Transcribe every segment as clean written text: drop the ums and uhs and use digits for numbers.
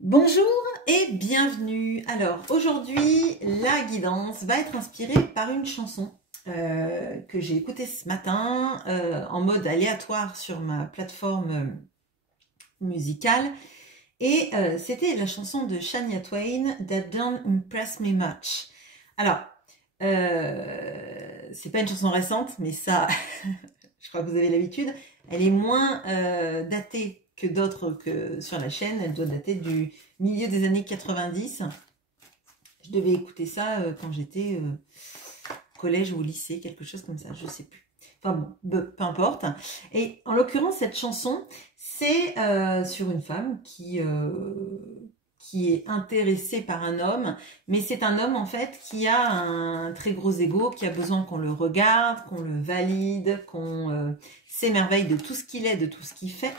Bonjour et bienvenue. Alors aujourd'hui, la guidance va être inspirée par une chanson que j'ai écoutée ce matin en mode aléatoire sur ma plateforme musicale. Et c'était la chanson de Shania Twain, That Don't Impress Me Much. Alors, c'est pas une chanson récente, mais ça, je crois que vous avez l'habitude. Elle est moins datée que d'autres que sur la chaîne. Elle doit dater du milieu des années 90. Je devais écouter ça quand j'étais au collège ou au lycée, quelque chose comme ça, je sais plus. Enfin bon, peu importe. Et en l'occurrence, cette chanson, c'est sur une femme qui est intéressée par un homme, mais c'est un homme en fait qui a un très gros ego, qui a besoin qu'on le regarde, qu'on le valide, qu'on s'émerveille de tout ce qu'il est, de tout ce qu'il fait.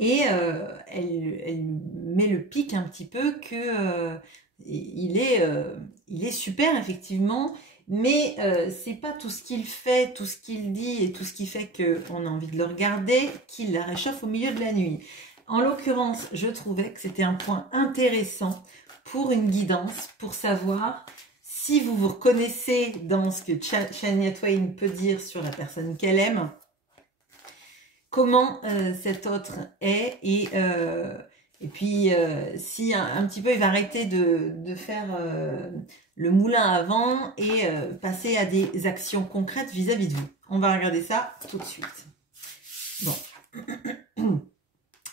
Et elle met le pic un petit peu que il est super effectivement, mais c'est pas tout ce qu'il fait, tout ce qu'il dit et tout ce qui fait qu'on a envie de le regarder qui la réchauffe au milieu de la nuit. En l'occurrence, je trouvais que c'était un point intéressant pour une guidance, pour savoir si vous vous reconnaissez dans ce que Shania Twain peut dire sur la personne qu'elle aime, comment cet autre est et puis si un petit peu il va arrêter de faire le moulin à vent et passer à des actions concrètes vis-à-vis de vous. On va regarder ça tout de suite. Bon.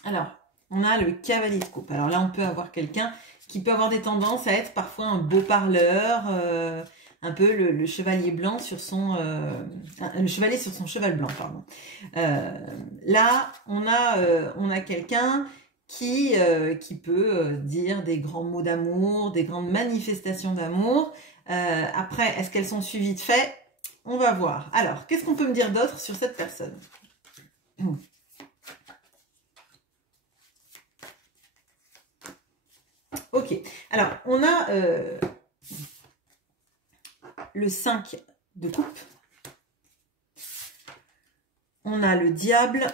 Alors, on a le cavalier de coupe. Alors là, on peut avoir quelqu'un qui peut avoir des tendances à être parfois un beau parleur, un peu le chevalier blanc sur son le chevalier sur son cheval blanc, pardon. Là, on a quelqu'un qui peut dire des grands mots d'amour, des grandes manifestations d'amour. Après, est-ce qu'elles sont suivies de faits? On va voir. Alors, qu'est-ce qu'on peut me dire d'autre sur cette personne? Ok, alors on a le 5 de coupe, on a le diable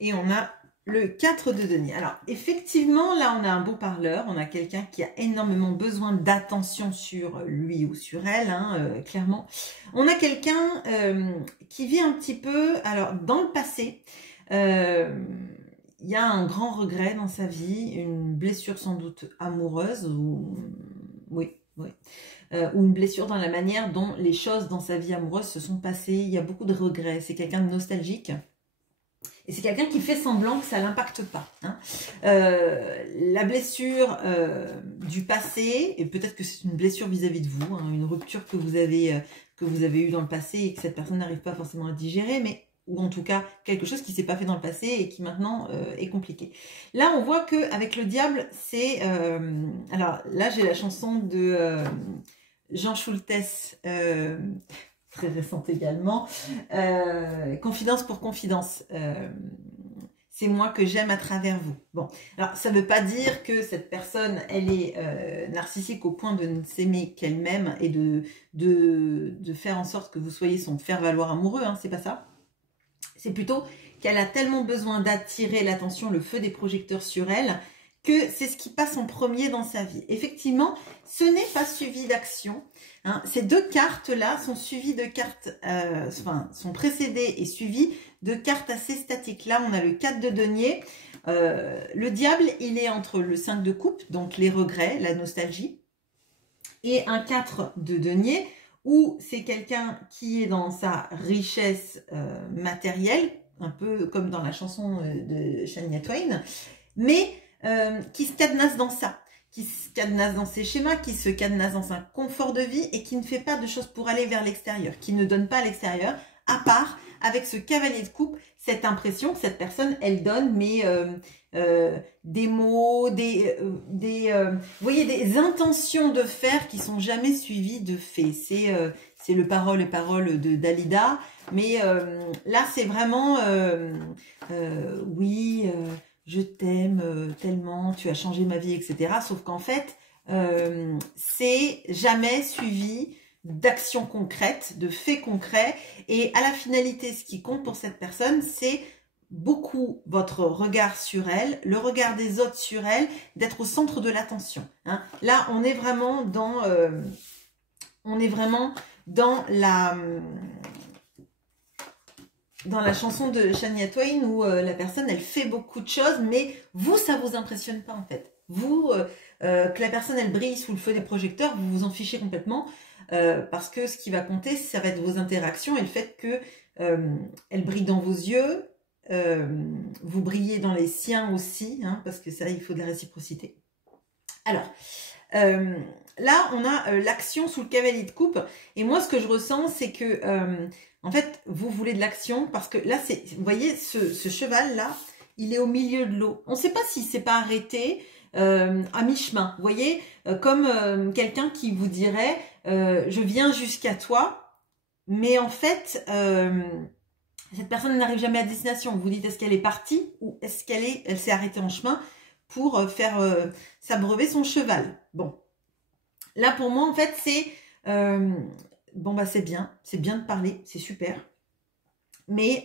et on a le 4 de denier. Alors effectivement, là on a un beau parleur, on a quelqu'un qui a énormément besoin d'attention sur lui ou sur elle, hein, clairement. On a quelqu'un qui vit un petit peu, alors dans le passé, il y a un grand regret dans sa vie, une blessure sans doute amoureuse, ou oui, ou une blessure dans la manière dont les choses dans sa vie amoureuse se sont passées. Il y a beaucoup de regrets. C'est quelqu'un de nostalgique. Et c'est quelqu'un qui fait semblant que ça ne l'impacte pas. Hein. La blessure du passé, et peut-être que c'est une blessure vis-à-vis de vous, hein, une rupture que vous avez eue dans le passé et que cette personne n'arrive pas forcément à digérer, mais ou en tout cas quelque chose qui s'est pas fait dans le passé et qui maintenant est compliqué. Là, on voit que avec le diable, c'est alors là, j'ai la chanson de Jean Schultes, très récente également, Confidence pour confidence. C'est moi que j'aime à travers vous. Bon, alors ça ne veut pas dire que cette personne, elle est narcissique au point de ne s'aimer qu'elle m'aime et de faire en sorte que vous soyez son faire-valoir amoureux, hein, c'est pas ça. C'est plutôt qu'elle a tellement besoin d'attirer l'attention, le feu des projecteurs sur elle, que c'est ce qui passe en premier dans sa vie. Effectivement, ce n'est pas suivi d'action. Hein. Ces deux cartes-là sont suivies de cartes, sont précédées et suivies de cartes assez statiques. Là, on a le 4 de denier. Le diable, il est entre le 5 de coupe, donc les regrets, la nostalgie, et un 4 de denier, où c'est quelqu'un qui est dans sa richesse matérielle, un peu comme dans la chanson de Shania Twain, mais qui se cadenasse dans ça, qui se cadenasse dans ses schémas, qui se cadenasse dans un confort de vie et qui ne fait pas de choses pour aller vers l'extérieur, qui ne donne pas à l'extérieur, à part avec ce cavalier de coupe, cette impression que cette personne, elle donne, mais des mots, vous voyez, des intentions de faire qui sont jamais suivies de faits. C'est le parole et parole de Dalida, mais là, c'est vraiment, oui, je t'aime tellement, tu as changé ma vie, etc. Sauf qu'en fait, c'est jamais suivi d'actions concrètes, de faits concrets. Et à la finalité, ce qui compte pour cette personne, c'est beaucoup votre regard sur elle, le regard des autres sur elle, d'être au centre de l'attention. Hein. Là, on est vraiment dans la chanson de Shania Twain où la personne, elle fait beaucoup de choses, mais vous, ça vous impressionne pas en fait. Vous, que la personne, elle brille sous le feu des projecteurs, vous vous en fichez complètement, parce que ce qui va compter, ça va être vos interactions et le fait que elle brille dans vos yeux, vous brillez dans les siens aussi, hein, parce que ça, il faut de la réciprocité. Alors, là, on a l'action sous le cavalier de coupe, et moi, ce que je ressens, c'est que en fait, vous voulez de l'action parce que là, vous voyez, ce cheval-là, il est au milieu de l'eau. On ne sait pas s'il ne s'est pas arrêté à mi-chemin. Vous voyez, comme quelqu'un qui vous dirait je viens jusqu'à toi, mais en fait, cette personne n'arrive jamais à destination. Vous vous dites, est-ce qu'elle est partie ou est-ce qu'elle s'est arrêtée en chemin pour faire s'abreuver son cheval. Bon, là, pour moi, en fait, c'est... bon, bah c'est bien de parler, c'est super. Mais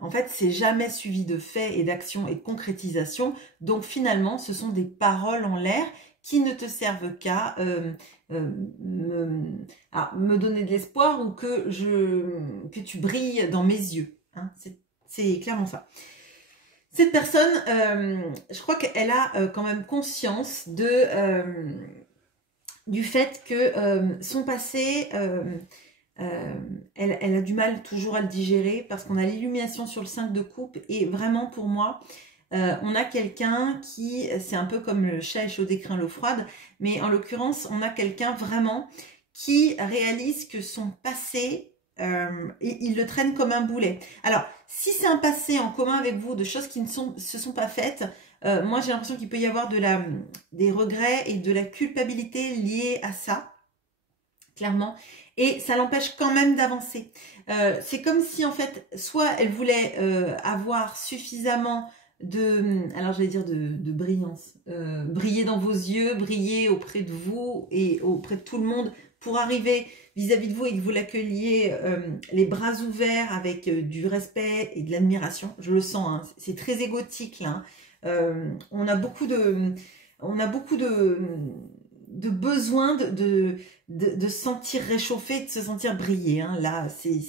en fait, c'est jamais suivi de faits et d'actions et de concrétisation. Donc finalement, ce sont des paroles en l'air qui ne te servent qu'à me donner de l'espoir ou que tu brilles dans mes yeux. Hein. C'est clairement ça. Cette personne, je crois qu'elle a quand même conscience du fait que son passé... elle a du mal toujours à le digérer parce qu'on a l'illumination sur le 5 de coupe et vraiment pour moi on a quelqu'un qui, c'est un peu comme le chat échaudé craint l'eau froide, mais en l'occurrence on a quelqu'un vraiment qui réalise que son passé il le traîne comme un boulet. Alors si c'est un passé en commun avec vous de choses qui se sont pas faites, moi j'ai l'impression qu'il peut y avoir des regrets et de la culpabilité liée à ça, clairement. Et ça l'empêche quand même d'avancer. C'est comme si, en fait, soit elle voulait avoir suffisamment alors j'allais dire de brillance, briller dans vos yeux, briller auprès de vous et auprès de tout le monde pour arriver vis-à-vis de vous et que vous l'accueilliez les bras ouverts avec du respect et de l'admiration. Je le sens, hein, c'est très égotique là. On a beaucoup de besoin de se sentir réchauffé, de se sentir briller. Hein. Là, c'est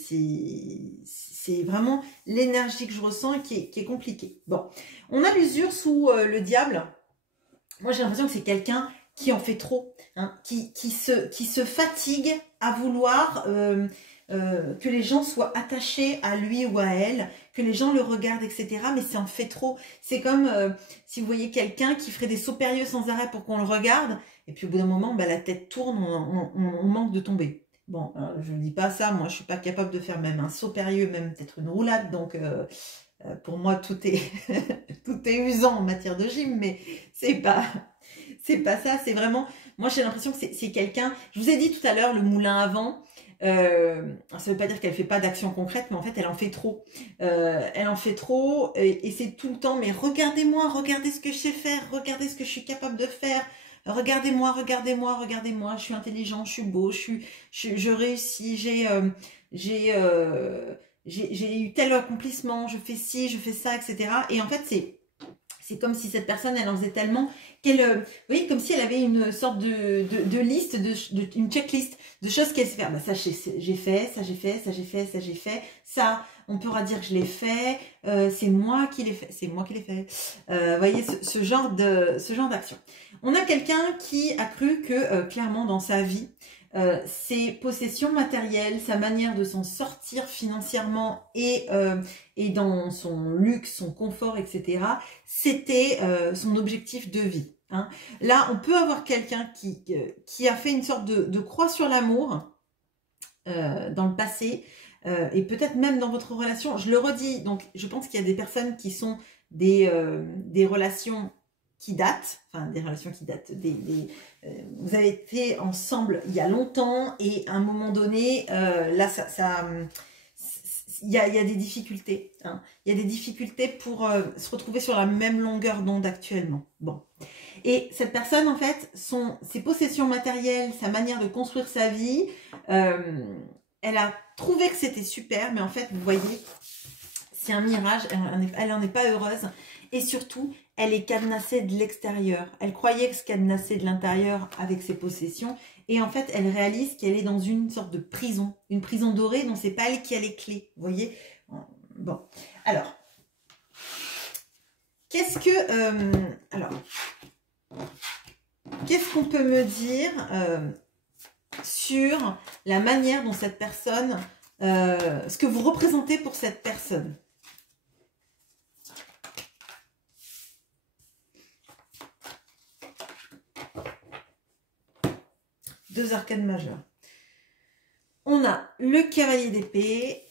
vraiment l'énergie que je ressens et qui est compliquée. Bon, on a l'usure sous le diable. Moi, j'ai l'impression que c'est quelqu'un qui en fait trop, hein, qui se fatigue à vouloir que les gens soient attachés à lui ou à elle, que les gens le regardent, etc. Mais c'est en fait trop. C'est comme si vous voyez quelqu'un qui ferait des sauts périlleux sans arrêt pour qu'on le regarde, et puis au bout d'un moment, bah, la tête tourne, on manque de tomber. Bon, je ne dis pas ça, moi je suis pas capable de faire même un saut périlleux, même peut-être une roulade, donc pour moi tout est, tout est usant en matière de gym, mais c'est pas ça, c'est vraiment, moi j'ai l'impression que c'est quelqu'un, je vous ai dit tout à l'heure le moulin à vent, ça ne veut pas dire qu'elle fait pas d'action concrète, mais en fait elle en fait trop. Elle en fait trop et c'est tout le temps, mais regardez-moi, regardez ce que je sais faire, regardez ce que je suis capable de faire. Regardez-moi, regardez-moi, regardez-moi, je suis intelligent, je suis beau, je réussis, j'ai eu tel accomplissement, je fais ci, je fais ça, etc. Et en fait, c'est comme si cette personne, elle en faisait tellement qu'elle, vous voyez, comme si elle avait une sorte de liste, une checklist de choses qu'elle sait faire. Bah, ça, j'ai fait, ça, j'ai fait, ça, j'ai fait, ça, j'ai fait. Ça, on pourra dire que je l'ai fait. C'est moi qui l'ai fait. C'est moi qui l'ai fait. Vous voyez, ce genre d'action. On a quelqu'un qui a cru que, clairement, dans sa vie, ses possessions matérielles, sa manière de s'en sortir financièrement et dans son luxe, son confort, etc., c'était son objectif de vie. Hein. Là, on peut avoir quelqu'un qui a fait une sorte de croix sur l'amour dans le passé et peut-être même dans votre relation. Je le redis, donc je pense qu'il y a des personnes qui sont des relations qui datent, enfin des relations qui datent, vous avez été ensemble il y a longtemps et à un moment donné, là, il y a des difficultés. Hein. Il y a des difficultés pour se retrouver sur la même longueur d'onde actuellement. Bon. Et cette personne, en fait, ses possessions matérielles, sa manière de construire sa vie, elle a trouvé que c'était super, mais en fait, vous voyez, c'est un mirage, elle n'en est pas heureuse. Et surtout, elle est cadenassée de l'extérieur. Elle croyait se cadenasser de l'intérieur avec ses possessions. Et en fait, elle réalise qu'elle est dans une sorte de prison. Une prison dorée dont c'est pas elle qui a les clés. Vous voyez? Bon, alors. Qu'est-ce qu'on peut me dire sur la manière dont cette personne, ce que vous représentez pour cette personne? Deux arcanes majeures. On a le cavalier d'épée,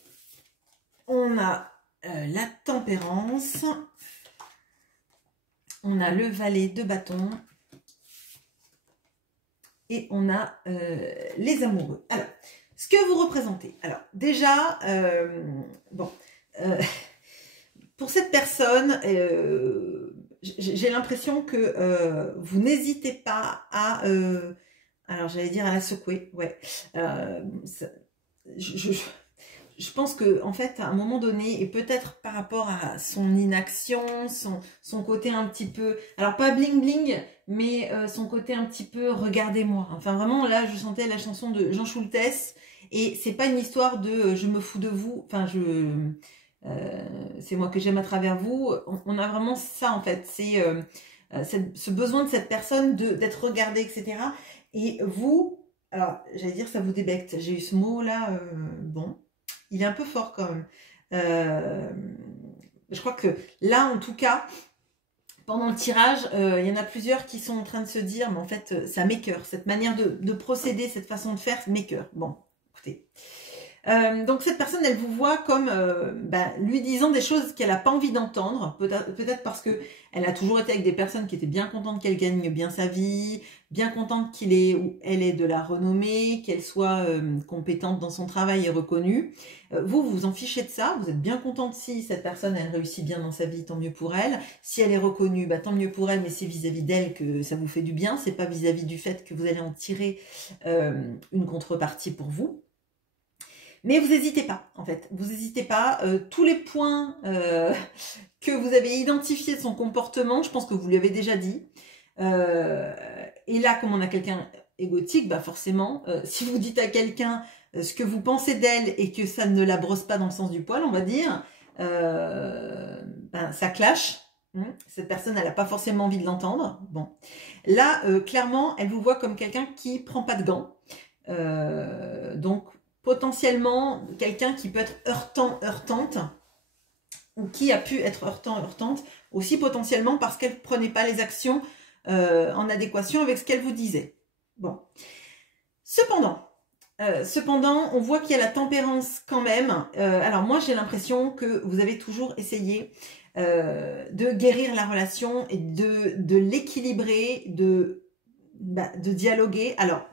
on a la tempérance, on a le valet de bâton et on a les amoureux. Alors, ce que vous représentez. Alors, déjà, pour cette personne, j'ai l'impression que vous n'hésitez pas à... alors, j'allais dire à la secouer, ouais. Je pense que en fait, à un moment donné, et peut-être par rapport à son inaction, son côté un petit peu... Alors, pas bling-bling, mais son côté un petit peu « regardez-moi ». Enfin, vraiment, là, je sentais la chanson de Jean Schultes, et c'est pas une histoire de « je me fous de vous », enfin, c'est moi que j'aime à travers vous. On a vraiment ça, en fait. C'est ce besoin de cette personne d'être regardée, etc. Et vous, alors, j'allais dire, ça vous débecte. J'ai eu ce mot-là, bon... Il est un peu fort quand même. Je crois que là, en tout cas, pendant le tirage, il y en a plusieurs qui sont en train de se dire, mais en fait, ça m'écoeure. Cette manière de procéder, cette façon de faire, m'écoeure. Bon, écoutez. Donc cette personne, elle vous voit comme lui disant des choses qu'elle n'a pas envie d'entendre, peut-être parce que elle a toujours été avec des personnes qui étaient bien contentes qu'elle gagne bien sa vie, bien contente qu'il ait ou elle ait de la renommée, qu'elle soit compétente dans son travail et reconnue. Vous vous en fichez de ça, vous êtes bien contente si cette personne elle réussit bien dans sa vie, tant mieux pour elle. Si elle est reconnue, tant mieux pour elle, mais c'est vis-à-vis d'elle que ça vous fait du bien, c'est pas vis-à-vis du fait que vous allez en tirer une contrepartie pour vous. Mais vous n'hésitez pas, en fait. Vous n'hésitez pas. Tous les points que vous avez identifiés de son comportement, je pense que vous lui avez déjà dit. Et là, comme on a quelqu'un égotique, forcément, si vous dites à quelqu'un ce que vous pensez d'elle et que ça ne la brosse pas dans le sens du poil, on va dire, ça clash. Cette personne, elle n'a pas forcément envie de l'entendre. Bon. Là, clairement, elle vous voit comme quelqu'un qui prend pas de gants. Donc, potentiellement quelqu'un qui peut être heurtant, heurtante, ou qui a pu être heurtant, heurtante, aussi potentiellement parce qu'elle ne prenait pas les actions en adéquation avec ce qu'elle vous disait. Bon. Cependant, on voit qu'il y a la tempérance quand même. Alors moi, j'ai l'impression que vous avez toujours essayé de guérir la relation et de l'équilibrer, de dialoguer. Alors,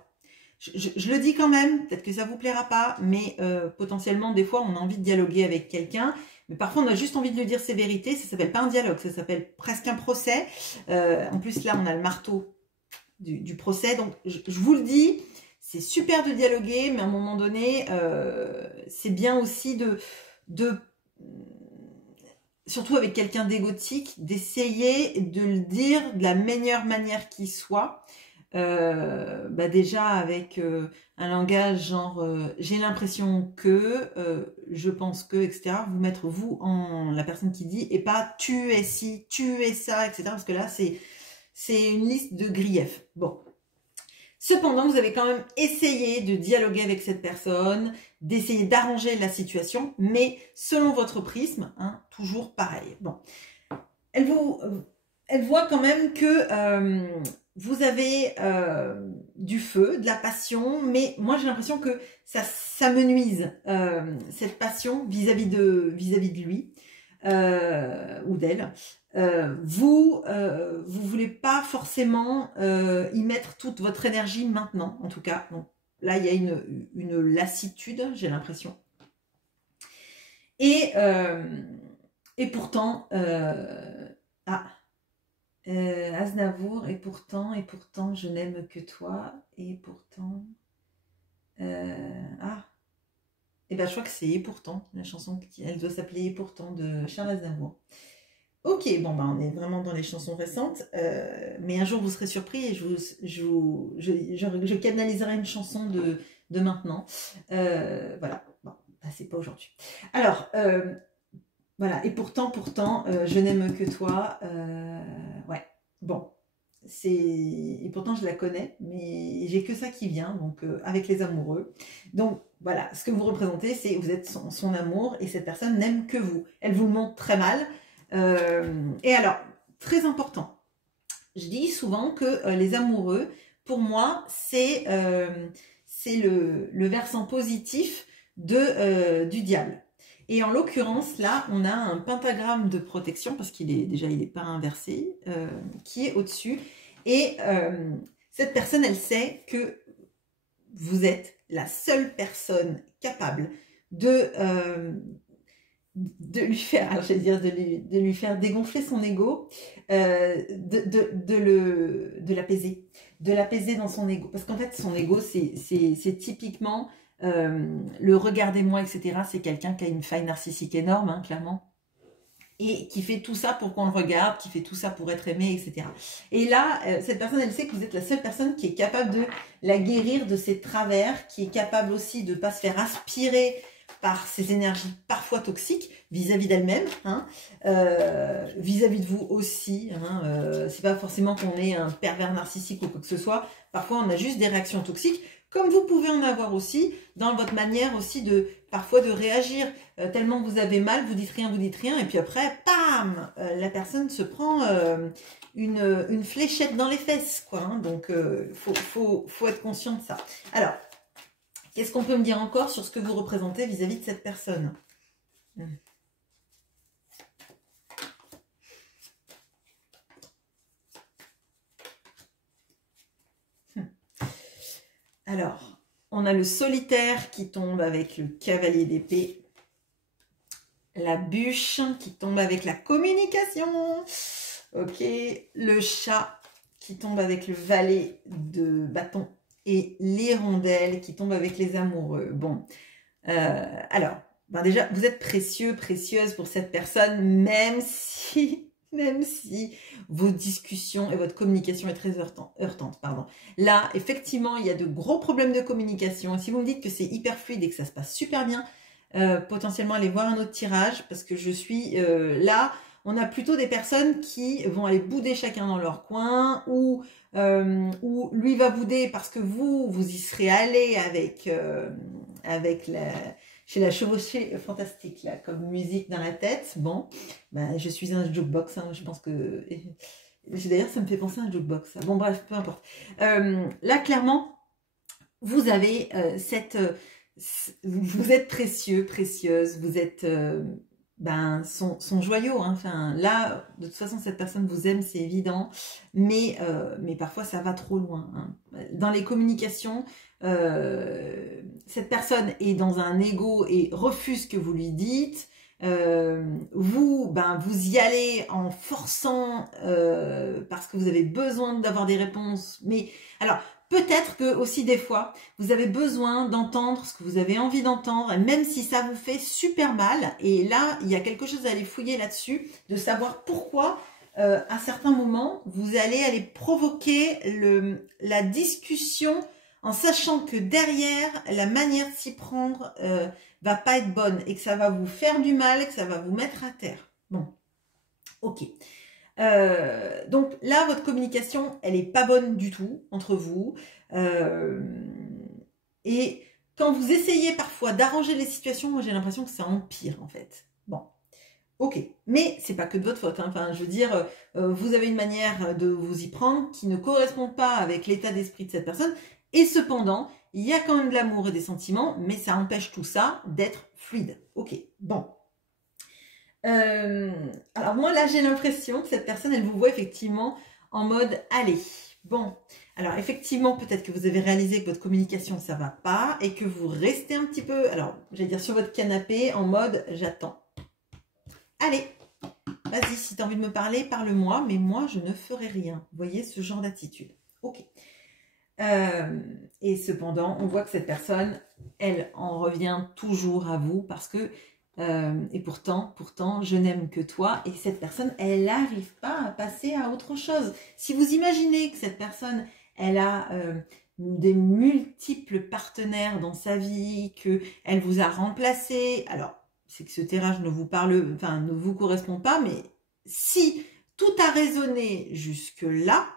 je le dis quand même, peut-être que ça vous plaira pas, mais potentiellement, des fois, on a envie de dialoguer avec quelqu'un, mais parfois, on a juste envie de lui dire ses vérités. Ça s'appelle pas un dialogue, ça s'appelle presque un procès. En plus, là, on a le marteau du procès. Donc, je vous le dis, c'est super de dialoguer, mais à un moment donné, c'est bien aussi surtout avec quelqu'un d'égotique, d'essayer de le dire de la meilleure manière qui soit. Déjà avec un langage genre j'ai l'impression que, je pense que, etc. Vous mettre vous en la personne qui dit et pas tu es ci, tu es ça, etc. Parce que là c'est une liste de griefs. Bon. Cependant, vous avez quand même essayé de dialoguer avec cette personne, d'essayer d'arranger la situation, mais selon votre prisme, toujours pareil. Bon. Elle voit quand même que vous avez du feu, de la passion, mais moi j'ai l'impression que ça me nuise, cette passion vis-à-vis de lui ou d'elle. Vous voulez pas forcément y mettre toute votre énergie maintenant, en tout cas. Donc, là, il y a une lassitude, j'ai l'impression. Et pourtant... Aznavour, et pourtant, je n'aime que toi, et pourtant... Et ben je crois que c'est Et pourtant, la chanson, elle doit s'appeler Et pourtant de Charles Aznavour. Ok, bon, bah, on est vraiment dans les chansons récentes, mais un jour vous serez surpris et je canaliserai une chanson de maintenant. Voilà, bon, bah, c'est pas aujourd'hui. Alors, voilà, et pourtant, je n'aime que toi. Ouais, bon, et pourtant je la connais, mais j'ai que ça qui vient, donc avec les amoureux. Donc voilà, ce que vous représentez, c'est vous êtes son amour et cette personne n'aime que vous. Elle vous le montre très mal. Et alors, très important, je dis souvent que les amoureux, pour moi, c'est le versant positif du diable. Et en l'occurrence, là, on a un pentagramme de protection, parce qu'il est déjà, il n'est pas inversé, qui est au-dessus. Et cette personne, elle sait que vous êtes la seule personne capable de lui faire, alors j'allais dire de lui faire dégonfler son ego, de l'apaiser dans son ego. Parce qu'en fait, son ego, c'est typiquement le regardez-moi, etc. C'est quelqu'un qui a une faille narcissique énorme, hein, clairement. Et qui fait tout ça pour qu'on le regarde, qui fait tout ça pour être aimé, etc. Et là, cette personne, elle sait que vous êtes la seule personne qui est capable de la guérir de ses travers, qui est capable aussi de ne pas se faire aspirer par ces énergies parfois toxiques vis-à-vis d'elle-même, hein, vis-à-vis de vous aussi. Hein, c'est pas forcément qu'on est un pervers narcissique ou quoi que ce soit. Parfois, on a juste des réactions toxiques, comme vous pouvez en avoir aussi dans votre manière aussi parfois de réagir. Tellement vous avez mal, vous dites rien, et puis après, pam, la personne se prend une fléchette dans les fesses, quoi. Hein, donc, faut être conscient de ça. Alors, qu'est-ce qu'on peut me dire encore sur ce que vous représentez vis-à-vis de cette personne? Alors, on a le solitaire qui tombe avec le cavalier d'épée. La bûche qui tombe avec la communication. Ok, le chat qui tombe avec le valet de bâton. Et l'hirondelle qui tombe avec les amoureux. Bon, alors, ben déjà, vous êtes précieux, précieuse pour cette personne, même si vos discussions et votre communication est très heurtante. Pardon. Là, effectivement, il y a de gros problèmes de communication. Si vous me dites que c'est hyper fluide et que ça se passe super bien, potentiellement aller voir un autre tirage, parce que je suis là, on a plutôt des personnes qui vont aller bouder chacun dans leur coin, ou lui va bouder parce que vous y serez allé avec chez la chevauchée fantastique, là, comme musique dans la tête. Bon, ben, je suis un jukebox, hein, je pense que... D'ailleurs, ça me fait penser à un jukebox. Bon, bref, peu importe. Là, clairement, vous avez vous êtes précieux, précieuse, vous êtes son joyau. Hein. Enfin, là, de toute façon, cette personne vous aime, c'est évident, mais parfois, ça va trop loin. Hein. Dans les communications, cette personne est dans un ego et refuse que vous lui dites. Vous y allez en forçant parce que vous avez besoin d'avoir des réponses. Mais alors, peut-être que aussi des fois, vous avez besoin d'entendre ce que vous avez envie d'entendre, même si ça vous fait super mal. Et là, il y a quelque chose à aller fouiller là-dessus, de savoir pourquoi, à certains moments, vous allez aller provoquer la discussion en sachant que derrière, la manière de s'y prendre va pas être bonne et que ça va vous faire du mal, que ça va vous mettre à terre. Bon, ok. Donc là, votre communication, elle est pas bonne du tout entre vous. Et quand vous essayez parfois d'arranger les situations, moi j'ai l'impression que ça empire en fait. Bon, ok. Mais c'est pas que de votre faute. Hein. Enfin, je veux dire, vous avez une manière de vous y prendre qui ne correspond pas avec l'état d'esprit de cette personne. Et cependant, il y a quand même de l'amour et des sentiments, mais ça empêche tout ça d'être fluide. Ok, bon. Alors moi là j'ai l'impression que cette personne elle vous voit effectivement en mode allez, bon, alors effectivement peut-être que vous avez réalisé que votre communication ça va pas et que vous restez un petit peu, alors j'allais dire sur votre canapé en mode j'attends. Allez, vas-y, si tu as envie de me parler, parle-moi, mais moi je ne ferai rien. Vous voyez ce genre d'attitude. Ok. Et cependant, on voit que cette personne, elle en revient toujours à vous parce que, et pourtant, je n'aime que toi. Et cette personne, elle n'arrive pas à passer à autre chose. Si vous imaginez que cette personne, elle a des multiples partenaires dans sa vie, qu'elle vous a remplacé, alors c'est que ce tirage ne vous parle, enfin ne vous correspond pas, mais si tout a résonné jusque-là,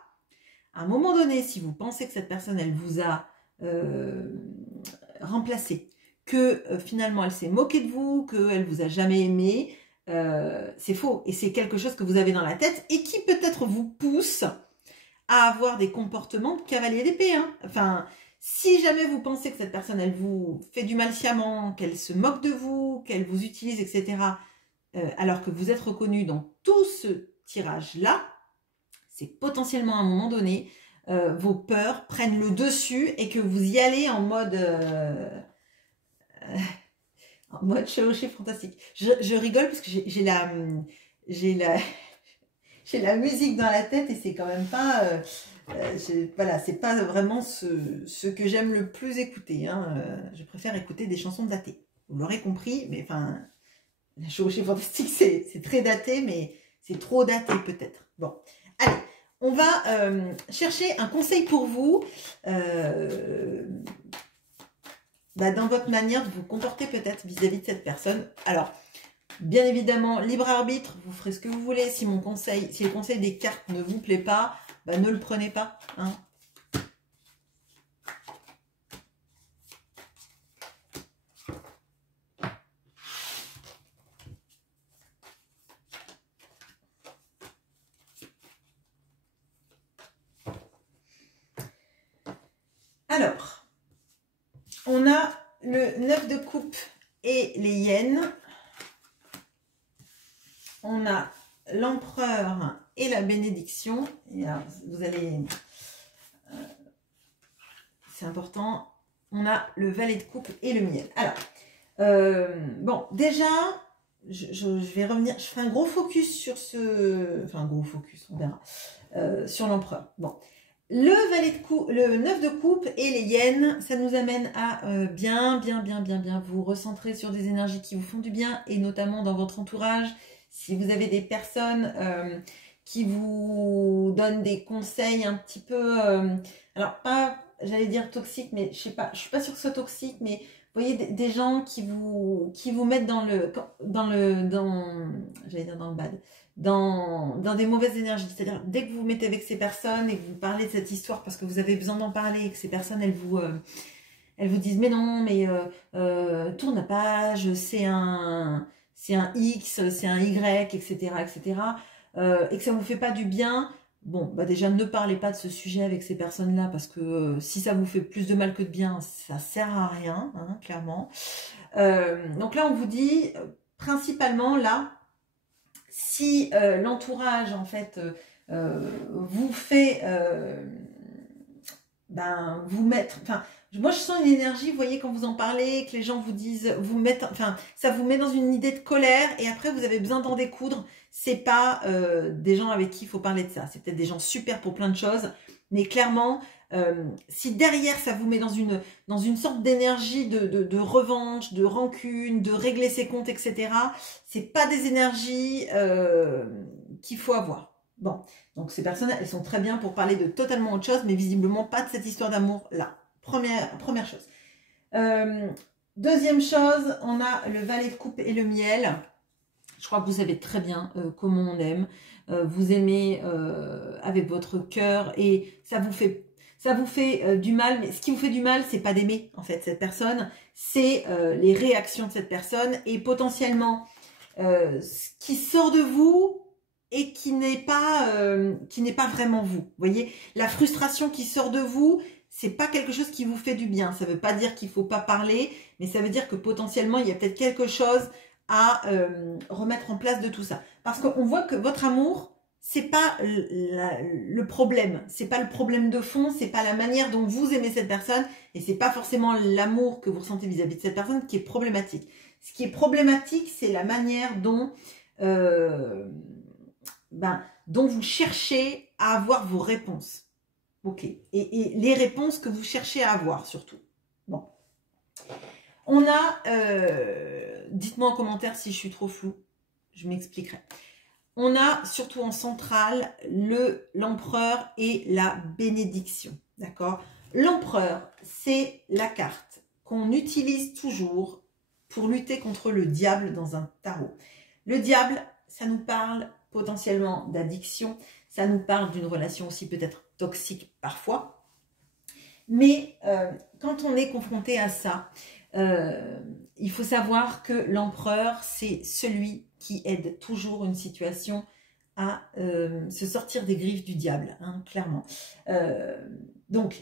à un moment donné, si vous pensez que cette personne, elle vous a remplacé, que finalement elle s'est moquée de vous, qu'elle vous a jamais aimé, c'est faux. Et c'est quelque chose que vous avez dans la tête et qui peut-être vous pousse à avoir des comportements de cavalier d'épée. Hein. Enfin, si jamais vous pensez que cette personne, elle vous fait du mal sciemment, qu'elle se moque de vous, qu'elle vous utilise, etc., alors que vous êtes reconnu dans tout ce tirage-là, c'est potentiellement à un moment donné, vos peurs prennent le dessus et que vous y allez en mode chevauché fantastique. Je rigole parce que j'ai la musique dans la tête et c'est quand même pas voilà, c'est pas vraiment ce que j'aime le plus écouter. Hein. Je préfère écouter des chansons datées. Vous l'aurez compris, mais enfin, la chevauchée fantastique, c'est très daté, mais c'est trop daté peut-être. Bon, allez. On va chercher un conseil pour vous dans votre manière de vous comporter peut-être vis-à-vis de cette personne. Alors, bien évidemment, libre arbitre, vous ferez ce que vous voulez. Si le conseil des cartes ne vous plaît pas, ne le prenez pas. Hein. Alors, on a le 9 de coupe et les hyènes. On a l'empereur et la bénédiction. Et alors, vous allez... c'est important. On a le valet de coupe et le miel. Alors, bon, déjà, je vais revenir... Je ferai un gros focus sur ce... Enfin, un gros focus, on verra. Sur l'empereur. Bon. Le valet de coupe, le 9 de coupe et les hyènes, ça nous amène à bien vous recentrer sur des énergies qui vous font du bien et notamment dans votre entourage. Si vous avez des personnes qui vous donnent des conseils un petit peu, alors pas, j'allais dire toxiques, mais je sais pas, je suis pas sûre que ce soit toxique, mais vous voyez des gens qui vous mettent j'allais dire dans le bad. Dans des mauvaises énergies. C'est-à-dire, dès que vous vous mettez avec ces personnes et que vous parlez de cette histoire parce que vous avez besoin d'en parler et que ces personnes, elles vous disent, mais non, mais tourne la page, c'est un X, c'est un Y, etc., et que ça vous fait pas du bien, bon, déjà, ne parlez pas de ce sujet avec ces personnes-là parce que si ça vous fait plus de mal que de bien, ça sert à rien, hein, clairement. Donc là, on vous dit, principalement, là, si l'entourage en fait vous fait vous mettre, enfin moi je sens une énergie, vous voyez quand vous en parlez, que les gens vous disent, ça vous met dans une idée de colère et après vous avez besoin d'en découdre. C'est pas des gens avec qui il faut parler de ça, c'est peut-être des gens super pour plein de choses, mais clairement si derrière ça vous met dans une sorte d'énergie de revanche, de rancune, de régler ses comptes, etc., c'est pas des énergies qu'il faut avoir. Bon, donc ces personnes, elles sont très bien pour parler de totalement autre chose, mais visiblement pas de cette histoire d'amour là. Première chose. Deuxième chose, on a le valet de coupe et le miel. Je crois que vous savez très bien comment on aime. Vous aimez avec votre cœur et ça vous fait du mal. Mais ce qui vous fait du mal, c'est pas d'aimer en fait cette personne, c'est les réactions de cette personne et potentiellement ce qui sort de vous et qui n'est pas vraiment vous. Vous voyez, la frustration qui sort de vous, c'est pas quelque chose qui vous fait du bien. Ça veut pas dire qu'il faut pas parler, mais ça veut dire que potentiellement il y a peut-être quelque chose à remettre en place de tout ça. Parce qu'on voit que votre amour, c'est pas le problème. C'est pas le problème de fond, c'est pas la manière dont vous aimez cette personne et c'est pas forcément l'amour que vous ressentez vis-à-vis de cette personne qui est problématique. Ce qui est problématique, c'est la manière dont dont vous cherchez à avoir vos réponses. Ok. Et les réponses que vous cherchez à avoir, surtout. Bon. On a, dites-moi en commentaire si je suis trop floue, je m'expliquerai. On a surtout en centrale l'empereur et la bénédiction, d'accord? L'empereur, c'est la carte qu'on utilise toujours pour lutter contre le diable dans un tarot. Le diable, ça nous parle potentiellement d'addiction, ça nous parle d'une relation aussi peut-être toxique parfois. Mais quand on est confronté à ça, il faut savoir que l'empereur, c'est celui qui aide toujours une situation à se sortir des griffes du diable, hein, clairement. Donc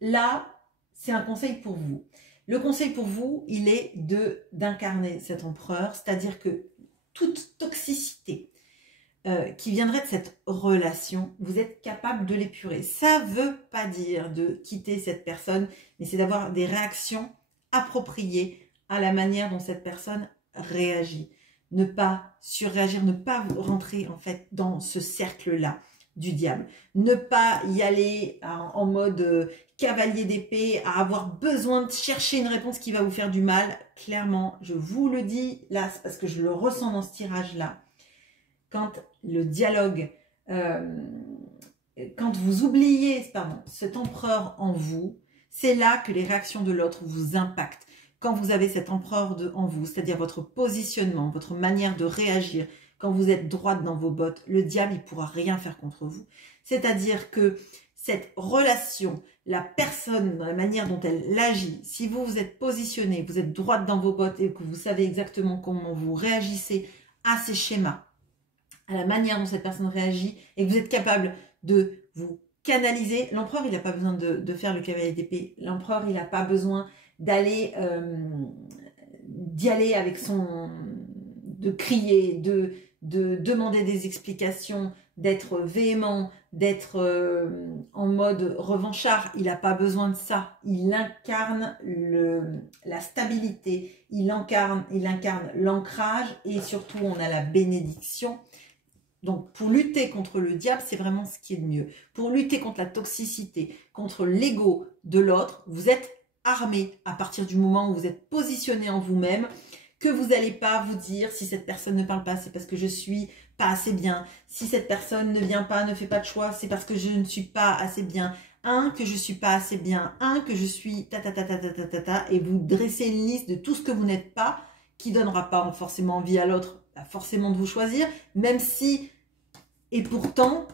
là, c'est un conseil pour vous. Le conseil pour vous, il est d'incarner cet empereur, c'est-à-dire que toute toxicité qui viendrait de cette relation, vous êtes capable de l'épurer. Ça ne veut pas dire de quitter cette personne, mais c'est d'avoir des réactions appropriées à la manière dont cette personne réagit. Ne pas surréagir, ne pas rentrer en fait dans ce cercle-là du diable. Ne pas y aller en mode cavalier d'épée, à avoir besoin de chercher une réponse qui va vous faire du mal. Clairement, je vous le dis, là, c'est parce que je le ressens dans ce tirage-là. Quand le dialogue, quand vous oubliez cet empereur en vous, c'est là que les réactions de l'autre vous impactent. Quand vous avez cet empereur en vous, c'est-à-dire votre positionnement, votre manière de réagir, quand vous êtes droite dans vos bottes, le diable, il ne pourra rien faire contre vous. C'est-à-dire que cette relation, la personne, dans la manière dont elle agit, si vous vous êtes positionné, vous êtes droite dans vos bottes et que vous savez exactement comment vous réagissez à ces schémas, à la manière dont cette personne réagit, et que vous êtes capable de vous canaliser, l'empereur, il n'a pas besoin de faire le cavalier d'épée. L'empereur, il n'a pas besoin d'y aller avec de crier, de demander des explications, d'être véhément, d'être en mode revanchard. Il n'a pas besoin de ça. Il incarne la stabilité, il incarne l'ancrage, et surtout on a la bénédiction. Donc, pour lutter contre le diable, c'est vraiment ce qui est le mieux. Pour lutter contre la toxicité, contre l'ego de l'autre, vous êtes armé à partir du moment où vous êtes positionné en vous-même, que vous n'allez pas vous dire si cette personne ne parle pas, c'est parce que je suis pas assez bien. Si cette personne ne vient pas, ne fait pas de choix, c'est parce que je ne suis pas assez bien. Que je suis pas assez bien. Que je suis et vous dressez une liste de tout ce que vous n'êtes pas, qui donnera pas forcément envie à l'autre, forcément de vous choisir, même si, et pourtant,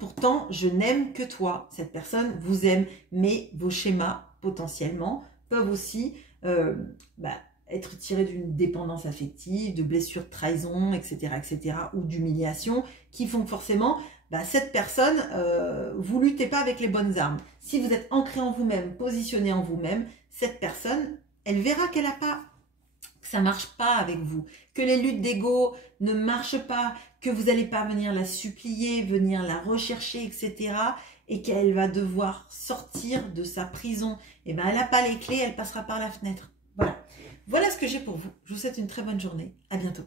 je n'aime que toi. Cette personne vous aime, mais vos schémas, potentiellement, peuvent aussi être tirés d'une dépendance affective, de blessures de trahison, etc., ou d'humiliation, qui font que forcément, cette personne, vous luttez pas avec les bonnes armes. Si vous êtes ancré en vous-même, positionné en vous-même, cette personne, elle verra qu'elle n'a pas, que ça marche pas avec vous, que les luttes d'ego ne marchent pas, que vous n'allez pas venir la supplier, venir la rechercher, etc., et qu'elle va devoir sortir de sa prison. Et elle n'a pas les clés, elle passera par la fenêtre. Voilà. Voilà ce que j'ai pour vous. Je vous souhaite une très bonne journée. À bientôt.